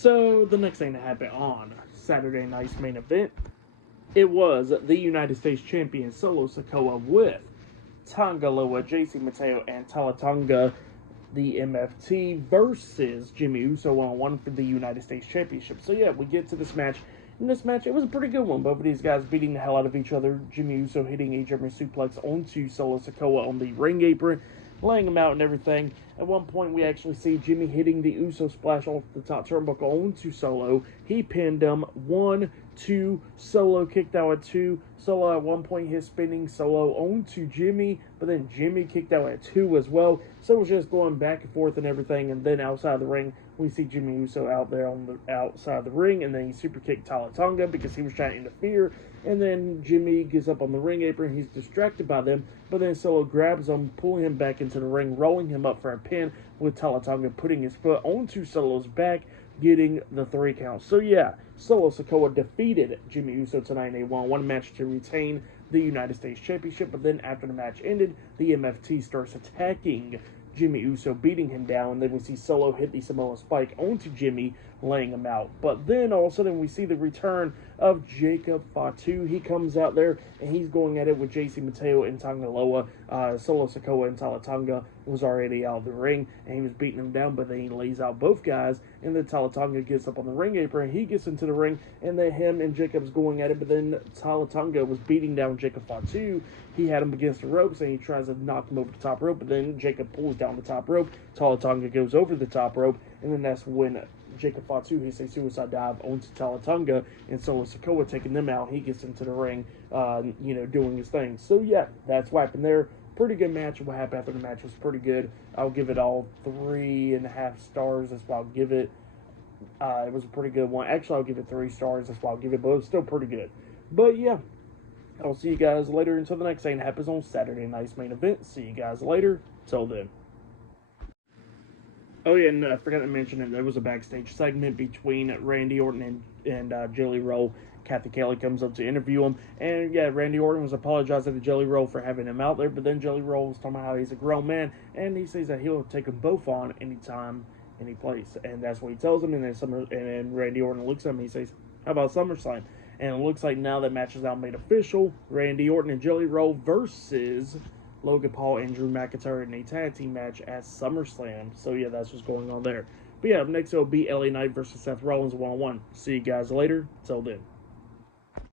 So the next thing that happened on Saturday night's main event, it was the United States Champion Solo Sikoa with Tanga, JC Mateo, and Tala Tonga, the M.F.T. versus Jimmy Uso 1-on-1 for the United States Championship. So yeah, we get to this match. In this match, it was a pretty good one. Both of these guys beating the hell out of each other. Jimmy Uso hitting a German suplex onto Solo Sikoa on the ring apron, laying him out and everything. At one point, we actually see Jimmy hitting the Uso splash off the top turnbuckle onto Solo. He pinned him. 1, 2, Solo kicked out at 2. Solo at one point hit spinning Solo onto Jimmy, but then Jimmy kicked out at 2 as well. So it was just going back and forth and everything. And then outside the ring, we see Jimmy Uso out there on the outside the ring, and then he super kicked Tala Tonga because he was trying to interfere. And then Jimmy gets up on the ring apron. He's distracted by them, but then Solo grabs him, pulling him back into the ring, rolling him up for a pin with Tala Tonga putting his foot onto Solo's back, getting the 3 count. So yeah, Solo Sikoa defeated Jimmy Uso tonight in a 1-1 match to retain the United States Championship. But then after the match ended, the M.F.T. starts attacking Jimmy Uso, beating him down, and then we see Solo hit the Samoa Spike onto Jimmy, laying him out. But then all of a sudden we see the return of Jacob Fatu. He comes out there and he's going at it with JC Mateo and Tanga Loa. Solo Sikoa and Tala Tonga was already out of the ring and he was beating him down, but then he lays out both guys, and then Tala Tonga gets up on the ring apron. He gets into the ring, and then him and Jacob's going at it, but then Tala Tonga was beating down Jacob Fatu. He had him against the ropes and he tries to knock him over the top rope, but then Jacob pulls down the top rope. Tala Tonga goes over the top rope, and then that's when Jacob Fatu hits a suicide dive onto Tala Tonga, and Solo Sikoa taking them out. He gets into the ring, doing his thing. So yeah, that's what happened there. Pretty good match. What happened after the match was pretty good. I'll give it all 3.5 stars. That's what I'll give it. It was a pretty good one. Actually, I'll give it 3 stars. That's what I'll give it, but it was still pretty good. But yeah, I'll see you guys later until the next thing happens on Saturday night's main event. See you guys later. Till then. Oh yeah, and I forgot to mention that there was a backstage segment between Randy Orton and Jelly Roll. Kathy Kelly comes up to interview him, and yeah, Randy Orton was apologizing to Jelly Roll for having him out there, but then Jelly Roll was talking about how he's a grown man, and he says that he'll take them both on anytime, any place, and that's what he tells him. And then Randy Orton looks at him and he says, "How about SummerSlam?" And it looks like now that match is now made official. Randy Orton and Jelly Roll versus Logan Paul and Drew McIntyre in a tag team match at SummerSlam. So yeah, that's what's going on there. But yeah, next it'll be LA Knight versus Seth Rollins 1-on-1. See you guys later. Till then.